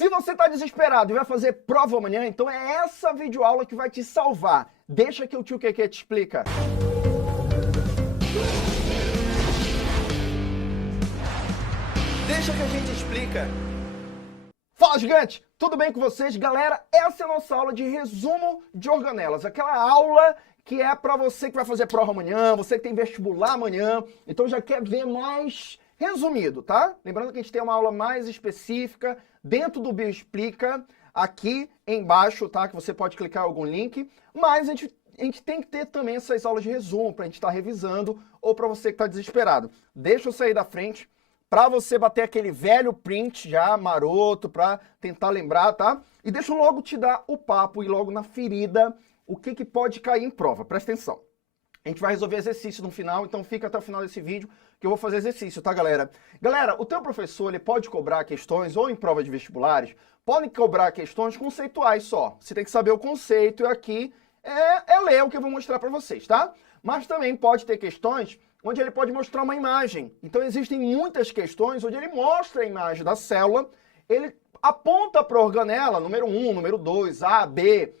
Se você está desesperado e vai fazer prova amanhã, então é essa videoaula que vai te salvar. Deixa que o tio Keke te explica. Deixa que a gente explica. Fala, gigante! Tudo bem com vocês? Galera, essa é a nossa aula de resumo de organelas. Aquela aula que é para você que vai fazer prova amanhã, você que tem vestibular amanhã, então já quer ver mais resumido, tá? Lembrando que a gente tem uma aula mais específica dentro do Bioexplica, aqui embaixo, tá? Que você pode clicar em algum link, mas a gente tem que ter também essas aulas de resumo para a gente estar revisando ou para você que está desesperado. Deixa eu sair da frente para você bater aquele velho print já maroto para tentar lembrar, tá? E deixa eu logo te dar o papo e logo na ferida o que pode cair em prova. Presta atenção. A gente vai resolver exercício no final, então fica até o final desse vídeo que eu vou fazer exercício, tá, galera? Galera, o teu professor, ele pode cobrar questões, ou em prova de vestibulares, podem cobrar questões conceituais só. Você tem que saber o conceito e aqui é ler o que eu vou mostrar para vocês, tá? Mas também pode ter questões onde ele pode mostrar uma imagem. Então existem muitas questões onde ele mostra a imagem da célula, ele aponta para a organela, número 1, número 2, A, B,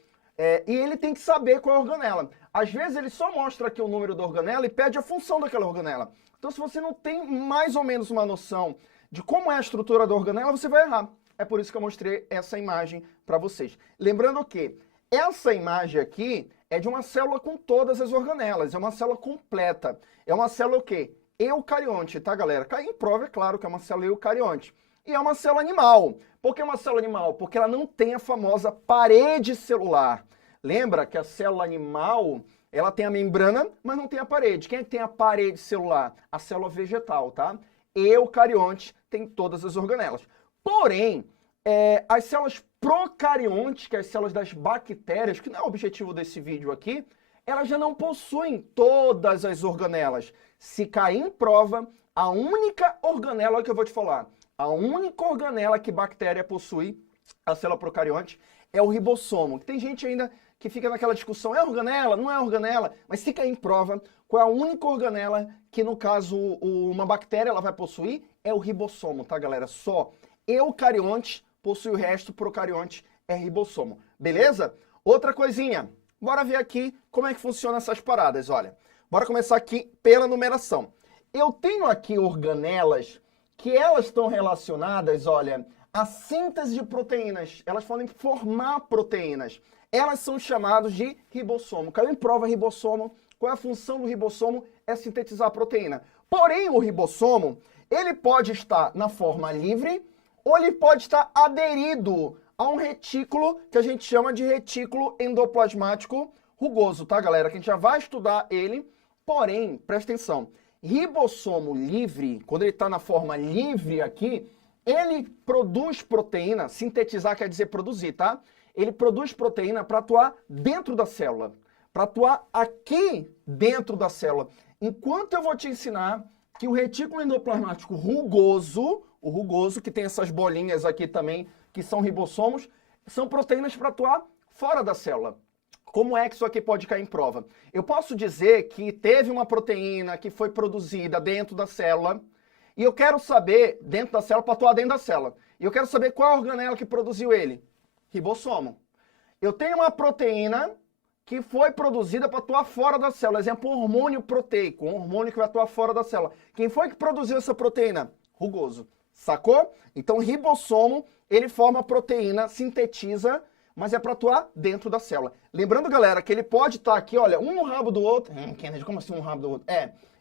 e ele tem que saber qual é a organela. Às vezes ele só mostra aqui o número da organela e pede a função daquela organela. Então se você não tem mais ou menos uma noção de como é a estrutura da organela, você vai errar. É por isso que eu mostrei essa imagem para vocês. Lembrando que essa imagem aqui é de uma célula com todas as organelas, é uma célula completa. É uma célula o quê? Eucarionte, tá, galera? Cair em prova, é claro que é uma célula eucarionte. E é uma célula animal. Por que uma célula animal? Porque ela não tem a famosa parede celular. Lembra que a célula animal, ela tem a membrana, mas não tem a parede. Quem é que tem a parede celular? A célula vegetal, tá? Eucarionte tem todas as organelas. Porém, as células procariontes, que é as células das bactérias, que não é o objetivo desse vídeo aqui, elas já não possuem todas as organelas. Se cair em prova, a única organela que eu vou te falar, a única organela que bactéria possui, a célula procarionte, é o ribossomo. Tem gente ainda que fica naquela discussão, é organela, não é organela? Mas se cair em prova, qual é a única organela que, no caso, uma bactéria ela vai possuir? É o ribossomo, tá, galera? Só eucarionte possui o resto, procarionte é ribossomo. Beleza? Outra coisinha. Bora ver aqui como é que funciona essas paradas, olha. Bora começar aqui pela numeração. Eu tenho aqui organelas que elas estão relacionadas, olha, à síntese de proteínas. Elas podem formar proteínas. Elas são chamadas de ribossomo. Caiu em prova ribossomo. Qual é a função do ribossomo? É sintetizar a proteína. Porém, o ribossomo, ele pode estar na forma livre ou ele pode estar aderido a um retículo que a gente chama de retículo endoplasmático rugoso, tá, galera? Que a gente já vai estudar ele. Porém, presta atenção, ribossomo livre, quando ele está na forma livre aqui, ele produz proteína, sintetizar quer dizer produzir, tá? Ele produz proteína para atuar dentro da célula, para atuar aqui dentro da célula. Enquanto eu vou te ensinar que o retículo endoplasmático rugoso, o rugoso, que tem essas bolinhas aqui também, que são ribossomos, são proteínas para atuar fora da célula. Como é que isso aqui pode cair em prova? Eu posso dizer que teve uma proteína que foi produzida dentro da célula, e eu quero saber, dentro da célula, para atuar dentro da célula, e eu quero saber qual é a organela que produziu ele. Ribossomo. Eu tenho uma proteína que foi produzida para atuar fora da célula. Exemplo, um hormônio proteico, um hormônio que vai atuar fora da célula. Quem foi que produziu essa proteína? Rugoso. Sacou? Então, ribossomo, ele forma proteína, sintetiza, mas é para atuar dentro da célula. Lembrando, galera, que ele pode estar aqui, olha, um no rabo do outro. Kennedy, como assim um no rabo do outro?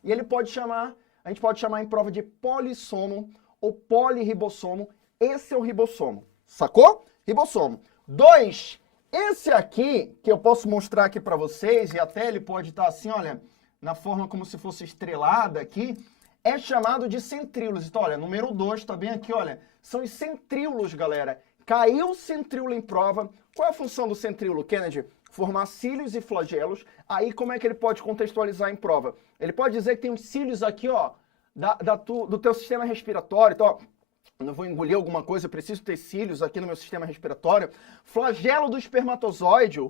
E ele pode chamar, a gente pode chamar em prova de polissomo ou polirribossomo. Esse é o ribossomo. Sacou? Ribossomo. 2. Esse aqui, que eu posso mostrar aqui para vocês, e até ele pode estar assim, olha, na forma como se fosse estrelada aqui, é chamado de centríolos. Então, olha, número 2 tá bem aqui, olha, são os centríolos, galera. Caiu o centríolo em prova. Qual é a função do centríolo, Kennedy? Formar cílios e flagelos. Aí, como é que ele pode contextualizar em prova? Ele pode dizer que tem uns cílios aqui, ó, do teu sistema respiratório. Então, ó, eu vou engolir alguma coisa, eu preciso ter cílios aqui no meu sistema respiratório. Flagelo do espermatozoide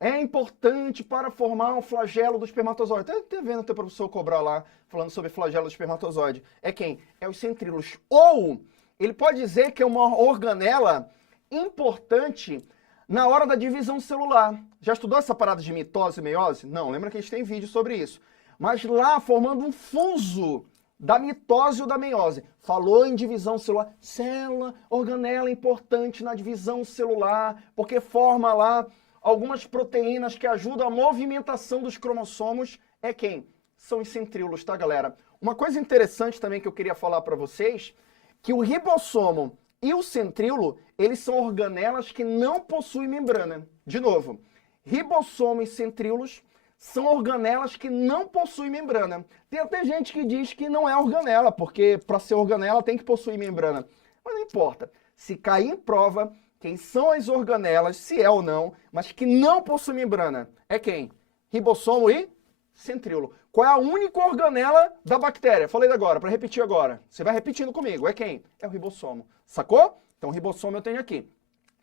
é importante para formar um flagelo do espermatozoide. Até vendo o teu professor cobrar lá, falando sobre flagelo do espermatozoide. É quem? É os centríolos. Ou ele pode dizer que é uma organela importante na hora da divisão celular. Já estudou essa parada de mitose e meiose? Não, lembra que a gente tem vídeo sobre isso. Mas lá, formando um fuso da mitose ou da meiose. Falou em divisão celular. Célula, organela importante na divisão celular, porque forma lá algumas proteínas que ajudam a movimentação dos cromossomos. É quem? São os centríolos, tá, galera? Uma coisa interessante também que eu queria falar para vocês, que o ribossomo e o centríolo, eles são organelas que não possuem membrana. De novo, ribossomo e centríolos são organelas que não possuem membrana. Tem até gente que diz que não é organela, porque para ser organela tem que possuir membrana. Mas não importa. Se cair em prova quem são as organelas, se é ou não, mas que não possuem membrana, é quem? Ribossomo e centríolo. Qual é a única organela da bactéria? Falei agora, para repetir agora. Você vai repetindo comigo. É quem? É o ribossomo. Sacou? Então o ribossomo eu tenho aqui.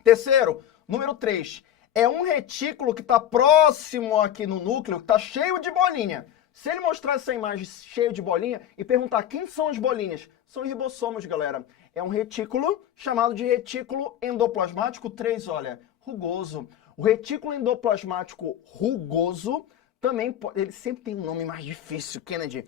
Terceiro, número 3. É um retículo que está próximo aqui no núcleo, que está cheio de bolinha. Se ele mostrar essa imagem cheia de bolinha e perguntar quem são as bolinhas, são os ribossomos, galera. É um retículo chamado de retículo endoplasmático 3, olha, rugoso. O retículo endoplasmático rugoso também, ele sempre tem um nome mais difícil, Kennedy.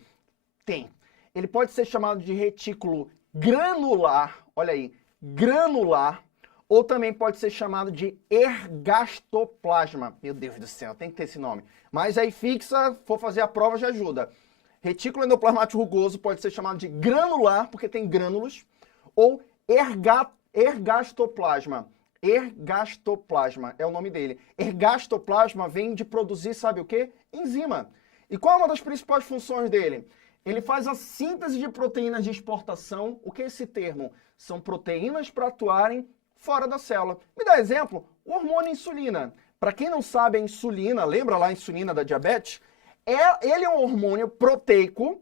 Tem. Ele pode ser chamado de retículo granular, olha aí, granular, ou também pode ser chamado de ergastoplasma. Meu Deus do céu, tem que ter esse nome. Mas aí fixa, for fazer a prova já ajuda. Retículo endoplasmático rugoso pode ser chamado de granular, porque tem grânulos, ou ergastoplasma. Ergastoplasma é o nome dele. Ergastoplasma vem de produzir, sabe o quê? Enzima. E qual é uma das principais funções dele? Ele faz a síntese de proteínas de exportação. O que é esse termo? São proteínas para atuarem fora da célula. Me dá exemplo, o hormônio insulina. Para quem não sabe, a insulina, lembra lá a insulina da diabetes? Ele é um hormônio proteico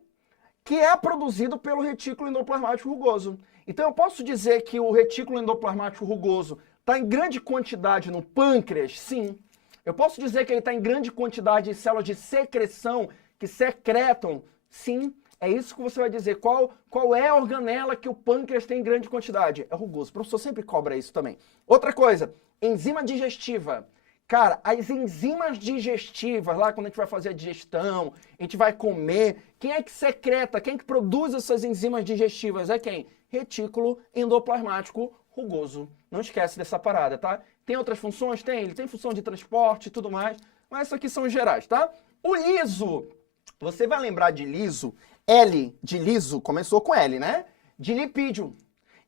que é produzido pelo retículo endoplasmático rugoso. Então eu posso dizer que o retículo endoplasmático rugoso está em grande quantidade no pâncreas? Sim. Eu posso dizer que ele está em grande quantidade em células de secreção que secretam? Sim. É isso que você vai dizer. Qual é a organela que o pâncreas tem em grande quantidade? É rugoso. O professor sempre cobra isso também. Outra coisa, enzima digestiva. Cara, as enzimas digestivas, lá quando a gente vai fazer a digestão, a gente vai comer, quem é que secreta, quem é que produz essas enzimas digestivas? É quem? Retículo endoplasmático rugoso. Não esquece dessa parada, tá? Tem outras funções? Tem. Ele tem função de transporte e tudo mais, mas essas aqui são os gerais, tá? O liso. Você vai lembrar de liso, L de liso, começou com L, né? De lipídio.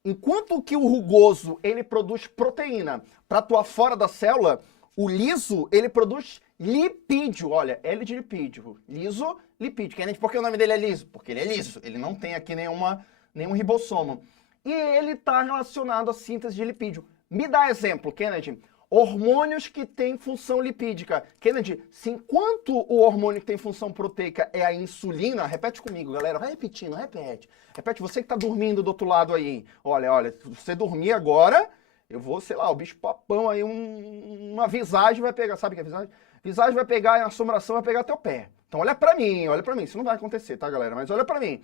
Enquanto que o rugoso, ele produz proteína para atuar fora da célula, o liso, ele produz lipídio. Olha, L de lipídio. Liso, lipídio. Por que o nome dele é liso? Porque ele é liso. Ele não tem aqui nenhum ribossomo. E ele está relacionado à síntese de lipídio. Me dá exemplo, Kennedy. Hormônios que têm função lipídica. Kennedy, se enquanto o hormônio que tem função proteica é a insulina, repete comigo, galera, vai repetindo, repete. Repete, você que está dormindo do outro lado aí. Olha, se você dormir agora, eu vou, sei lá, o bicho papão aí, uma visagem vai pegar, sabe o que é visagem? Visagem vai pegar, a assombração vai pegar até o pé. Então olha pra mim, isso não vai acontecer, tá, galera? Mas olha pra mim.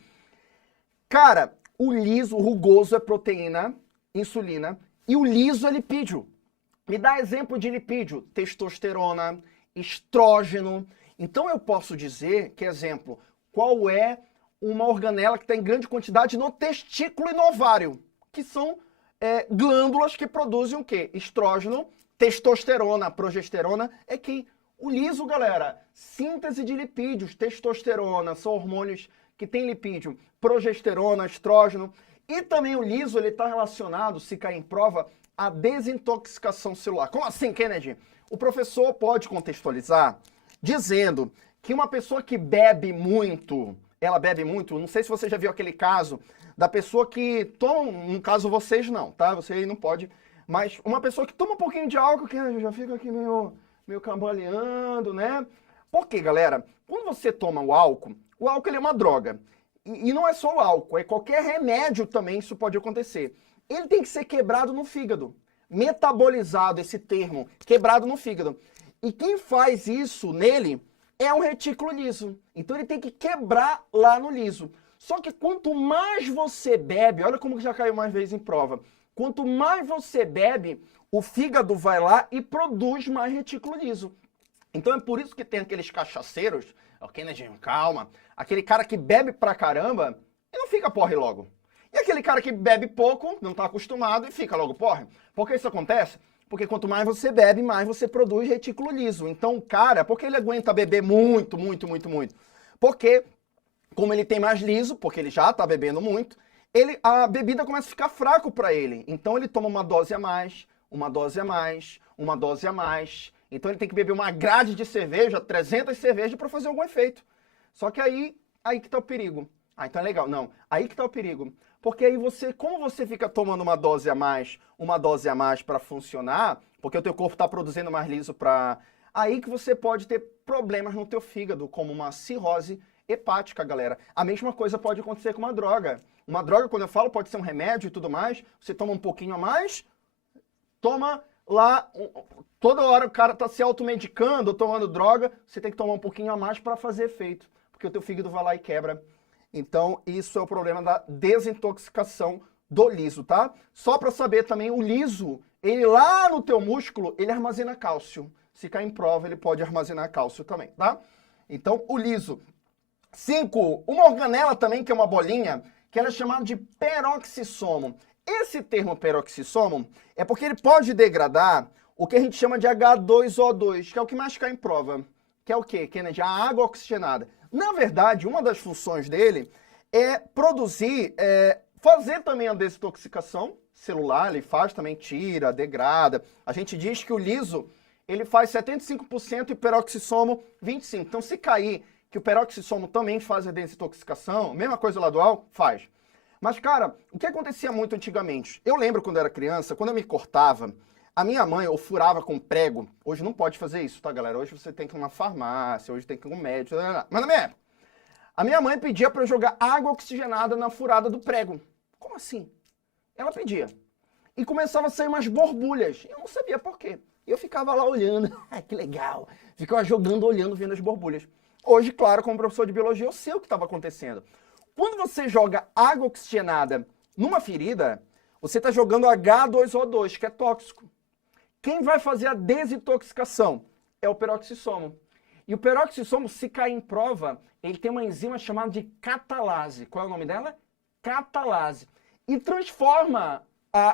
Cara, o liso, o rugoso é proteína, insulina, e o liso é lipídio. Me dá exemplo de lipídio, testosterona, estrógeno. Então eu posso dizer que, exemplo, qual é uma organela que está em grande quantidade no testículo e no ovário, que são glândulas que produzem o quê? Estrógeno, testosterona, progesterona, é quem? O liso, galera, síntese de lipídios, testosterona, são hormônios que têm lipídio, progesterona, estrógeno, e também o liso, ele está relacionado, se cair em prova, a desintoxicação celular. Como assim, Kennedy? O professor pode contextualizar dizendo que uma pessoa que bebe muito, ela bebe muito, não sei se você já viu aquele caso da pessoa que toma, no caso vocês não, tá? Você aí não pode, mas uma pessoa que toma um pouquinho de álcool, que já fica aqui meio cambaleando, né? Porque, galera, quando você toma o álcool ele é uma droga. E não é só o álcool, é qualquer remédio também isso pode acontecer. Ele tem que ser quebrado no fígado. Metabolizado, esse termo, quebrado no fígado. E quem faz isso nele é um retículo liso. Então ele tem que quebrar lá no liso. Só que quanto mais você bebe, olha como já caiu mais vezes em prova, Quanto mais você bebe, o fígado vai lá e produz mais retículo liso. Então é por isso que tem aqueles cachaceiros, ok, né, gente? Calma. Aquele cara que bebe pra caramba e não fica porre logo. E aquele cara que bebe pouco, não tá acostumado e fica logo porre. Por que isso acontece? Porque quanto mais você bebe, mais você produz retículo liso. Então o cara, por que ele aguenta beber muito? Porque, como ele tem mais liso, porque ele já tá bebendo muito, a bebida começa a ficar fraco para ele. Então ele toma uma dose a mais, uma dose a mais, uma dose a mais. Então ele tem que beber uma grade de cerveja, 300 cervejas para fazer algum efeito. Só que aí que tá o perigo. Ah, então é legal. Não, aí que tá o perigo. Porque aí como você fica tomando uma dose a mais para funcionar, porque o teu corpo está produzindo mais liso para... Aí que você pode ter problemas no teu fígado, como uma cirrose hepática, galera. A mesma coisa pode acontecer com uma droga. Uma droga, quando eu falo, pode ser um remédio e tudo mais. Você toma um pouquinho a mais, toma lá... Toda hora o cara tá se automedicando, tomando droga, você tem que tomar um pouquinho a mais para fazer efeito. Porque o teu fígado vai lá e quebra. Então, isso é o problema da desintoxicação do liso, tá? Só para saber também, o liso, ele lá no teu músculo, ele armazena cálcio. Se cair em prova, ele pode armazenar cálcio também, tá? Então, o liso. 5. Uma organela também, que é uma bolinha, que ela é chamada de peroxissomo. Esse termo peroxissomo é porque ele pode degradar o que a gente chama de H2O2, que é o que mais cai em prova. Que é o quê? Que é a água oxigenada. Na verdade, uma das funções dele é produzir, fazer também a desintoxicação celular, ele faz também, tira, degrada. A gente diz que o liso, ele faz 75% e o peroxissomo 25%. Então, se cair que o peroxissomo também faz a desintoxicação, mesma coisa lá do álcool, faz. Mas, cara, o que acontecia muito antigamente? Eu lembro quando eu era criança, quando eu me cortava, a minha mãe, eu furava com prego. Hoje não pode fazer isso, tá, galera? Hoje você tem que ir numa farmácia, hoje tem que ir num médico. Mas na minha época, a minha mãe pedia para eu jogar água oxigenada na furada do prego. Como assim? Ela pedia. E começava a sair umas borbulhas. Eu não sabia por quê. Eu ficava lá olhando. Que legal. Ficava jogando, olhando, vendo as borbulhas. Hoje, claro, como professor de biologia, eu sei o que estava acontecendo. Quando você joga água oxigenada numa ferida, você está jogando H2O2, que é tóxico. Quem vai fazer a desintoxicação é o peroxissomo. E o peroxissomo, se cair em prova, ele tem uma enzima chamada de catalase. Qual é o nome dela? Catalase. E transforma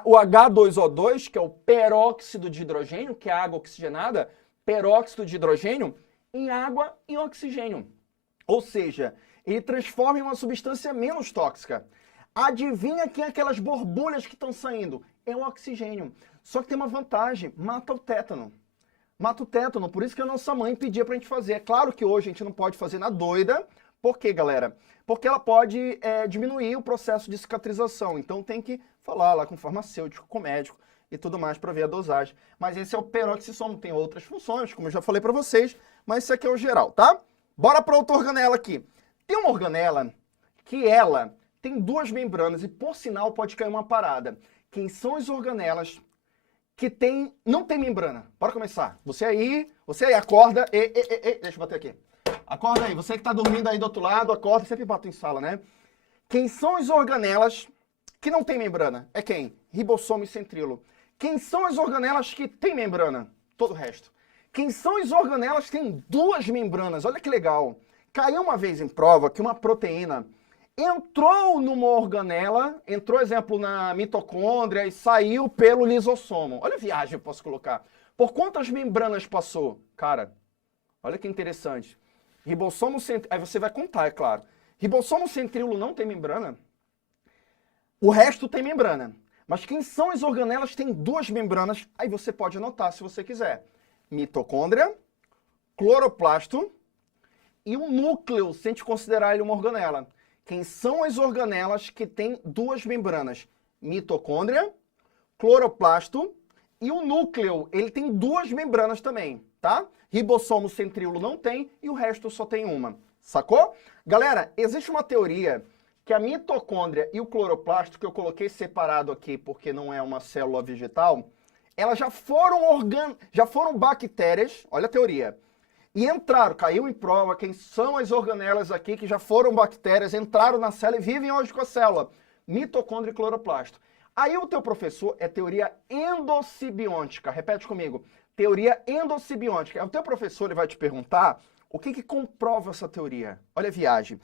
o H2O2, que é o peróxido de hidrogênio, que é a água oxigenada, peróxido de hidrogênio, em água e oxigênio. Ou seja, ele transforma em uma substância menos tóxica. Adivinha quem é aquelas borbulhas que estão saindo? É o oxigênio. Só que tem uma vantagem, mata o tétano. Mata o tétano, por isso que a nossa mãe pedia pra gente fazer. É claro que hoje a gente não pode fazer na doida. Por quê, galera? Porque ela pode diminuir o processo de cicatrização. Então tem que falar lá com o farmacêutico, com o médico e tudo mais para ver a dosagem. Mas esse é o peroxissomo, tem outras funções, como eu já falei para vocês, mas esse aqui é o geral, tá? Bora para outra organela aqui. Tem uma organela que ela tem duas membranas e, por sinal, pode cair uma parada. Quem são as organelas que não tem membrana? Bora começar. Você aí, acorda. Deixa eu bater aqui. Acorda aí. Você que tá dormindo aí do outro lado, acorda. Sempre bato em sala, né? Quem são as organelas que não tem membrana? É quem? Ribossomo e centríolo. Quem são as organelas que tem membrana? Todo o resto. Quem são as organelas que têm duas membranas? Olha que legal. Caiu uma vez em prova que uma proteína entrou numa organela, entrou, exemplo, na mitocôndria e saiu pelo lisossomo. Olha a viagem que eu posso colocar. Por quantas membranas passou? Cara, olha que interessante. Ribossomo centríolo, aí você vai contar, é claro. Ribossomo centríolo não tem membrana. O resto tem membrana. Mas quem são as organelas que têm duas membranas? Aí você pode anotar se você quiser. Mitocôndria, cloroplasto e o núcleo, se a gente considerar ele uma organela. Quem são as organelas que têm duas membranas? Mitocôndria, cloroplasto e o núcleo. Ele tem duas membranas também, tá? Ribossomo centríolo não tem e o resto só tem uma. Sacou? Galera, existe uma teoria que a mitocôndria e o cloroplasto, que eu coloquei separado aqui porque não é uma célula vegetal, elas já foram bactérias, olha a teoria, e entraram, caiu em prova quem são as organelas aqui que já foram bactérias, entraram na célula e vivem hoje com a célula. Mitocôndria e cloroplasto. Aí o teu professor é teoria endossimbiótica. Repete comigo. Teoria endossimbiótica. O teu professor ele vai te perguntar o que comprova essa teoria. Olha a viagem.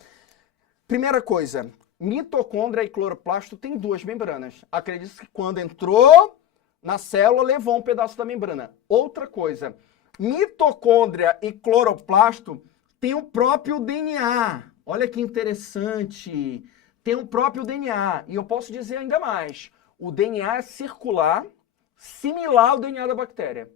Primeira coisa, mitocôndria e cloroplasto têm duas membranas. Acredite que quando entrou na célula, levou um pedaço da membrana. Outra coisa, mitocôndria e cloroplasto têm o próprio DNA. Olha que interessante. Tem o próprio DNA. E eu posso dizer ainda mais. O DNA é circular, similar ao DNA da bactéria.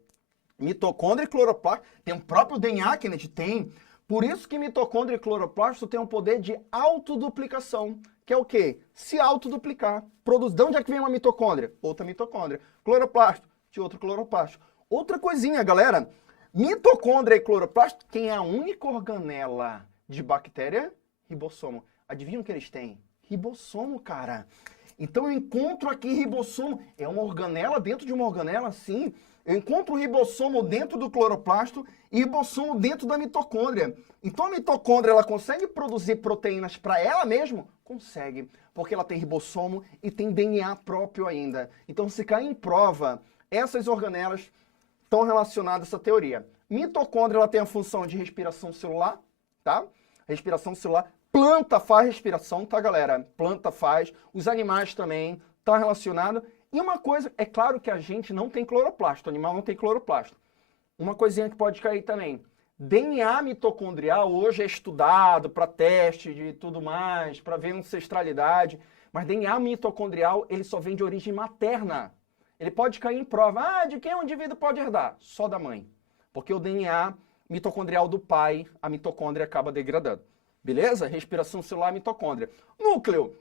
Mitocôndria e cloroplasto tem o próprio DNA que a gente tem. Por isso que mitocôndria e cloroplasto têm o poder de autoduplicação. Que é o quê? Se autoduplicar. De onde é que vem uma mitocôndria? Outra mitocôndria. Cloroplasto, de outro cloroplasto. Outra coisinha, galera. Mitocôndria e cloroplasto tem a única organela de bactéria, ribossomo. Adivinha o que eles têm? Ribossomo, cara. Então eu encontro aqui ribossomo. É uma organela dentro de uma organela, sim. Eu encontro o ribossomo dentro do cloroplasto e ribossomo dentro da mitocôndria. Então a mitocôndria ela consegue produzir proteínas para ela mesma? Consegue, porque ela tem ribossomo e tem DNA próprio ainda. Então se cair em prova, essas organelas estão relacionadas a essa teoria. Mitocôndria ela tem a função de respiração celular, tá? Respiração celular. Planta faz respiração, tá, galera? Planta faz. Os animais também estão relacionados. E uma coisa, é claro que a gente não tem cloroplasto, o animal não tem cloroplasto. Uma coisinha que pode cair também. DNA mitocondrial hoje é estudado para teste de tudo mais, para ver ancestralidade, mas DNA mitocondrial ele só vem de origem materna. Ele pode cair em prova. Ah, de quem um indivíduo pode herdar? Só da mãe. Porque o DNA mitocondrial do pai, a mitocôndria acaba degradando. Beleza? Respiração celular, mitocôndria. Núcleo.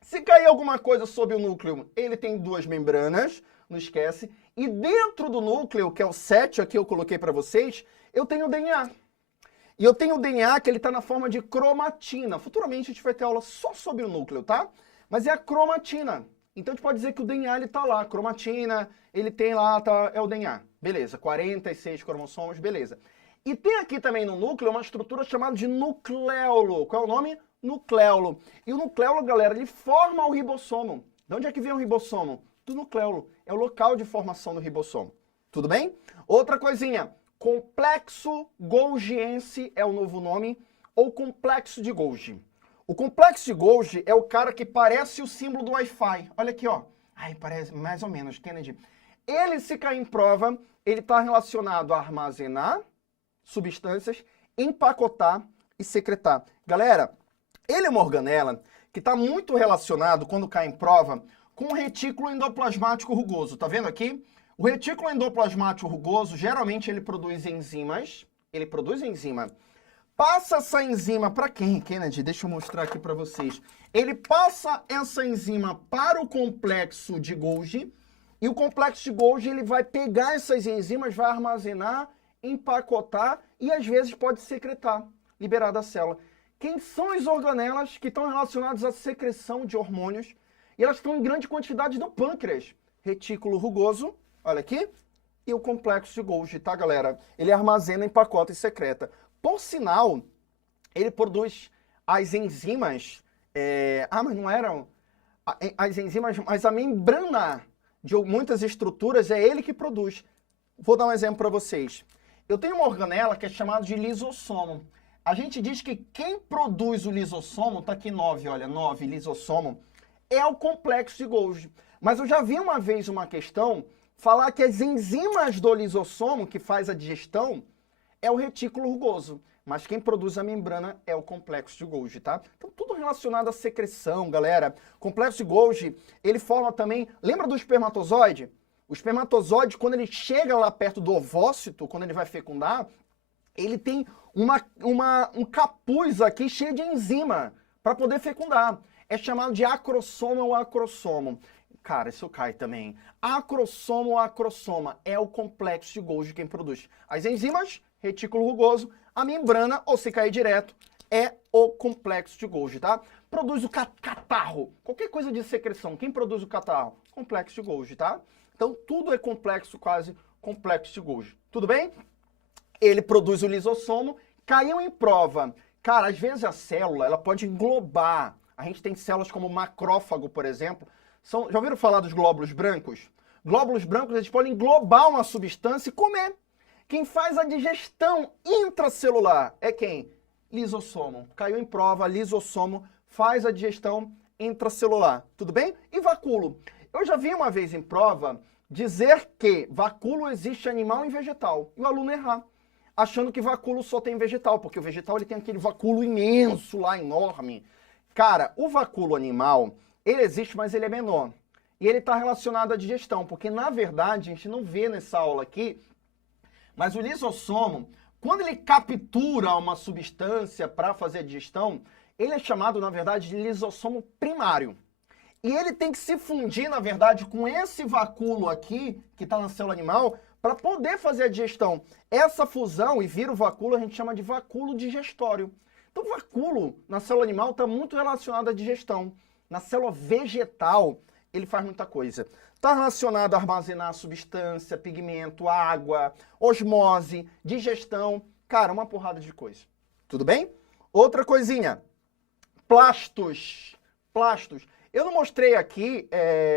Se cair alguma coisa sobre o núcleo, ele tem duas membranas, não esquece. E dentro do núcleo, que é o 7 aqui eu coloquei para vocês, eu tenho o DNA. E eu tenho o DNA que ele está na forma de cromatina. Futuramente a gente vai ter aula só sobre o núcleo, tá? Mas é a cromatina. Então a gente pode dizer que o DNA ele está lá, cromatina, ele tem lá, tá, é o DNA. Beleza, 46 cromossomos, beleza. E tem aqui também no núcleo uma estrutura chamada de nucleolo. Qual é o nome? Nucleolo. E o nucleolo, galera, ele forma o ribossomo. De onde é que vem o ribossomo? Do nucleolo. É o local de formação do ribossomo. Tudo bem? Outra coisinha. Complexo golgiense é o novo nome, ou complexo de Golgi. O complexo de Golgi é o cara que parece o símbolo do Wi-Fi. Olha aqui, ó. Ai, parece mais ou menos, Kennedy. Ele, se cair em prova, ele está relacionado a armazenar substâncias, empacotar e secretar. Galera, ele é uma organela que está muito relacionado, quando cai em prova, com o retículo endoplasmático rugoso. Tá vendo aqui? O retículo endoplasmático rugoso, geralmente ele produz enzimas. Ele produz enzima. Passa essa enzima para quem, Kennedy? Deixa eu mostrar aqui para vocês. Ele passa essa enzima para o complexo de Golgi. E o complexo de Golgi ele vai pegar essas enzimas, vai armazenar, empacotar e às vezes pode secretar, liberar da célula. Quem são as organelas que estão relacionadas à secreção de hormônios? E elas estão em grande quantidade no pâncreas. Retículo rugoso, olha aqui, e o complexo de Golgi, tá, galera? Ele armazena, empacota e secreta. Por sinal, ele produz as enzimas, mas não eram as enzimas, mas a membrana de muitas estruturas é ele que produz. Vou dar um exemplo para vocês. Eu tenho uma organela que é chamada de lisossomo. A gente diz que quem produz o lisossomo, tá aqui 9, olha, 9, lisossomo, é o complexo de Golgi. Mas eu já vi uma vez uma questão falar que as enzimas do lisossomo, que faz a digestão, é o retículo rugoso. Mas quem produz a membrana é o complexo de Golgi, tá? Então, tudo relacionado à secreção, galera. O complexo de Golgi, ele forma também... Lembra do espermatozoide? O espermatozoide, quando ele chega lá perto do ovócito, quando ele vai fecundar, ele tem um capuz aqui cheio de enzima para poder fecundar. É chamado de acrossoma ou acrossomo. Cara, isso cai também. Acrossomo ou acrossoma é o complexo de Golgi quem produz. As enzimas, retículo rugoso, a membrana, ou se cair direto, é o complexo de Golgi, tá? Produz o catarro. Qualquer coisa de secreção. Quem produz o catarro? Complexo de Golgi, tá? Então, tudo é complexo, quase complexo de Golgi. Tudo bem? Ele produz o lisossomo. Caiu em prova. Cara, às vezes a célula, ela pode englobar. A gente tem células como o macrófago, por exemplo. Já ouviram falar dos glóbulos brancos? Glóbulos brancos, eles podem englobar uma substância e comer. Quem faz a digestão intracelular é quem? Lisossomo. Caiu em prova, lisossomo faz a digestão intracelular. Tudo bem? E vacúolo? Eu já vi uma vez em prova dizer que vacúolo existe animal e vegetal. E o aluno errar, achando que vacúolo só tem vegetal, porque o vegetal ele tem aquele vacúolo imenso lá, enorme. Cara, o vacúolo animal, ele existe, mas ele é menor. E ele está relacionado à digestão, porque na verdade, a gente não vê nessa aula aqui, mas o lisossomo, quando ele captura uma substância para fazer a digestão, ele é chamado, na verdade, de lisossomo primário. E ele tem que se fundir, na verdade, com esse vacúolo aqui, que está na célula animal, para poder fazer a digestão. Essa fusão e vira o vacúolo, a gente chama de vacúolo digestório. Então, o vacúolo na célula animal está muito relacionado à digestão. Na célula vegetal, ele faz muita coisa. Está relacionado a armazenar substância, pigmento, água, osmose, digestão. Cara, uma porrada de coisa. Tudo bem? Outra coisinha. Plastos. Plastos. Eu não mostrei aqui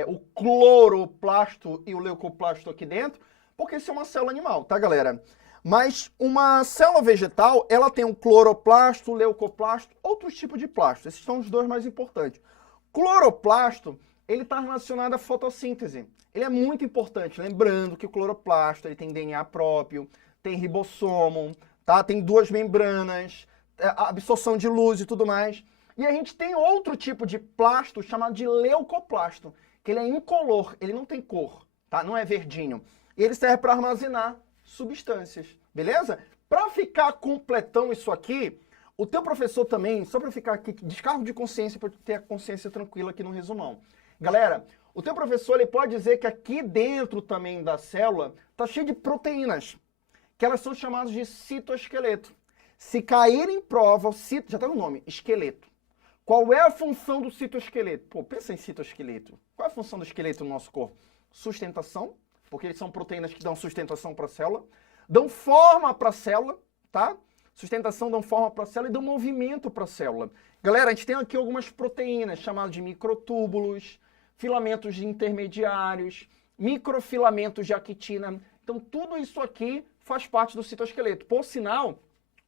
o cloroplasto e o leucoplasto aqui dentro, porque isso é uma célula animal, tá, galera? Mas uma célula vegetal, ela tem o cloroplasto, o leucoplasto, outros tipos de plasto. Esses são os dois mais importantes. Cloroplasto, ele está relacionado à fotossíntese. Ele é muito importante, lembrando que o cloroplasto ele tem DNA próprio, tem ribossomo, tá? Tem duas membranas, absorção de luz e tudo mais. E a gente tem outro tipo de plasto chamado de leucoplasto, que ele é incolor, ele não tem cor, tá? Não é verdinho. E ele serve para armazenar substâncias, beleza? Para ficar completão isso aqui, o teu professor também, só para ficar aqui, descargo de consciência, para ter a consciência tranquila aqui no resumão. Galera, o teu professor ele pode dizer que aqui dentro também da célula tá cheio de proteínas, que elas são chamadas de citoesqueleto. Se cair em prova, já tá no nome, esqueleto. Qual é a função do citoesqueleto? Pô, pensa em citoesqueleto. Qual é a função do esqueleto no nosso corpo? Sustentação, porque eles são proteínas que dão sustentação para a célula, dão forma para a célula, tá? Sustentação dão forma para a célula e dão movimento para a célula. Galera, a gente tem aqui algumas proteínas chamadas de microtúbulos, filamentos intermediários, microfilamentos de actina. Então, tudo isso aqui faz parte do citoesqueleto. Por sinal,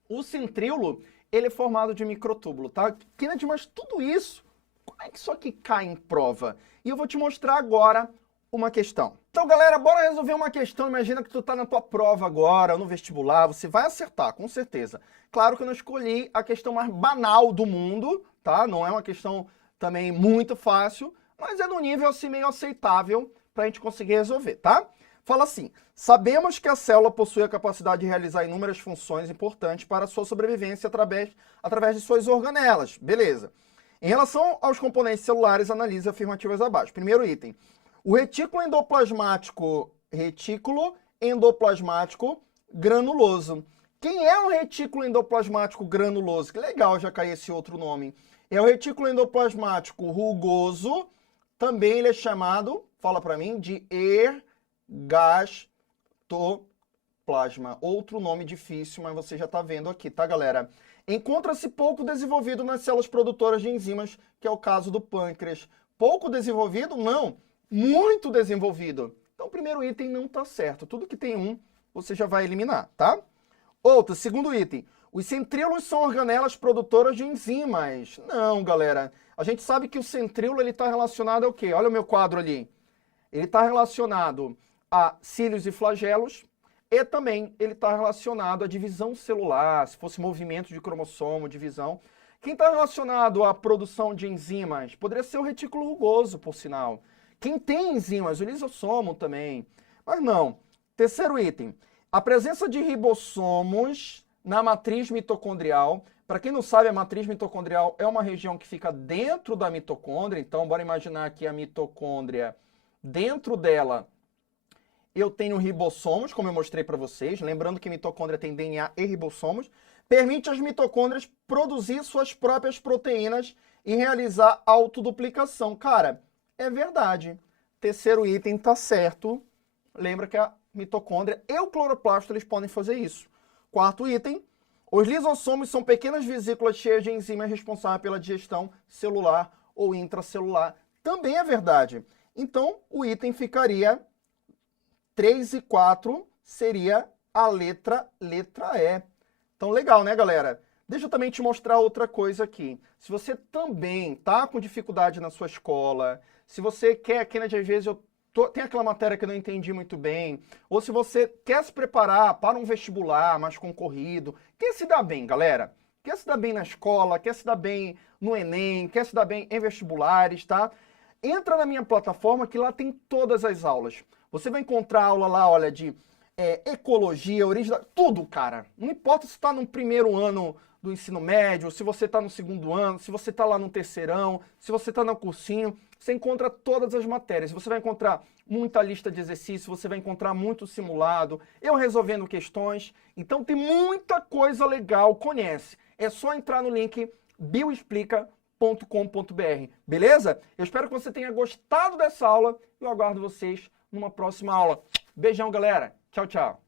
o centríolo, ele é formado de microtúbulo, tá? Kennedy, mas tudo isso, como é que isso aqui cai em prova? E eu vou te mostrar agora uma questão. Então, galera, bora resolver uma questão. Imagina que tu tá na tua prova agora, no vestibular, você vai acertar, com certeza. Claro que eu não escolhi a questão mais banal do mundo, tá? Não é uma questão também muito fácil, mas é no nível assim meio aceitável pra gente conseguir resolver, tá? Fala assim, sabemos que a célula possui a capacidade de realizar inúmeras funções importantes para a sua sobrevivência através de suas organelas. Beleza. Em relação aos componentes celulares, analise afirmativas abaixo. Primeiro item. O retículo endoplasmático granuloso. Quem é o retículo endoplasmático granuloso? Que legal já cair esse outro nome. É o retículo endoplasmático rugoso. Também ele é chamado, fala para mim, de ergastoplasma. Outro nome difícil, mas você já está vendo aqui, tá, galera? Encontra-se pouco desenvolvido nas células produtoras de enzimas, que é o caso do pâncreas. Pouco desenvolvido? Não. Muito desenvolvido. Então, o primeiro item não está certo. Tudo que tem um, você já vai eliminar, tá? Outro, segundo item. Os centríolos são organelas produtoras de enzimas. Não, galera. A gente sabe que o centríolo está relacionado ao quê? Olha o meu quadro ali. Ele está relacionado a cílios e flagelos e também ele está relacionado à divisão celular, se fosse movimento de cromossomo, divisão. Quem está relacionado à produção de enzimas? Poderia ser o retículo rugoso, por sinal. Quem tem enzimas? O lisossomo também. Mas não. Terceiro item. A presença de ribossomos na matriz mitocondrial. Para quem não sabe, a matriz mitocondrial é uma região que fica dentro da mitocôndria. Então, bora imaginar aqui a mitocôndria. Dentro dela, eu tenho ribossomos, como eu mostrei para vocês. Lembrando que mitocôndria tem DNA e ribossomos. Permite às mitocôndrias produzir suas próprias proteínas e realizar autoduplicação. Cara, é verdade. Terceiro item tá certo. Lembra que a mitocôndria e o cloroplasto eles podem fazer isso. Quarto item. Os lisossomos são pequenas vesículas cheias de enzimas responsáveis pela digestão celular ou intracelular. Também é verdade. Então, o item ficaria 3 e 4 seria a letra E. Então, legal, né, galera? Deixa eu também te mostrar outra coisa aqui. Se você também tá com dificuldade na sua escola, se você quer, Kennedy, às vezes tem aquela matéria que eu não entendi muito bem, ou se você quer se preparar para um vestibular mais concorrido, quer se dar bem, galera? Quer se dar bem na escola, quer se dar bem no Enem, quer se dar bem em vestibulares, tá? Entra na minha plataforma que lá tem todas as aulas. Você vai encontrar aula lá, olha, de ecologia, origem, tudo, cara. Não importa se está no primeiro ano do ensino médio, se você está no segundo ano, se você está lá no terceirão, se você está no cursinho, você encontra todas as matérias. Você vai encontrar muita lista de exercícios, você vai encontrar muito simulado, eu resolvendo questões. Então tem muita coisa legal, conhece. É só entrar no link bioexplica.com.br, beleza? Eu espero que você tenha gostado dessa aula e eu aguardo vocês numa próxima aula. Beijão, galera. Tchau, tchau.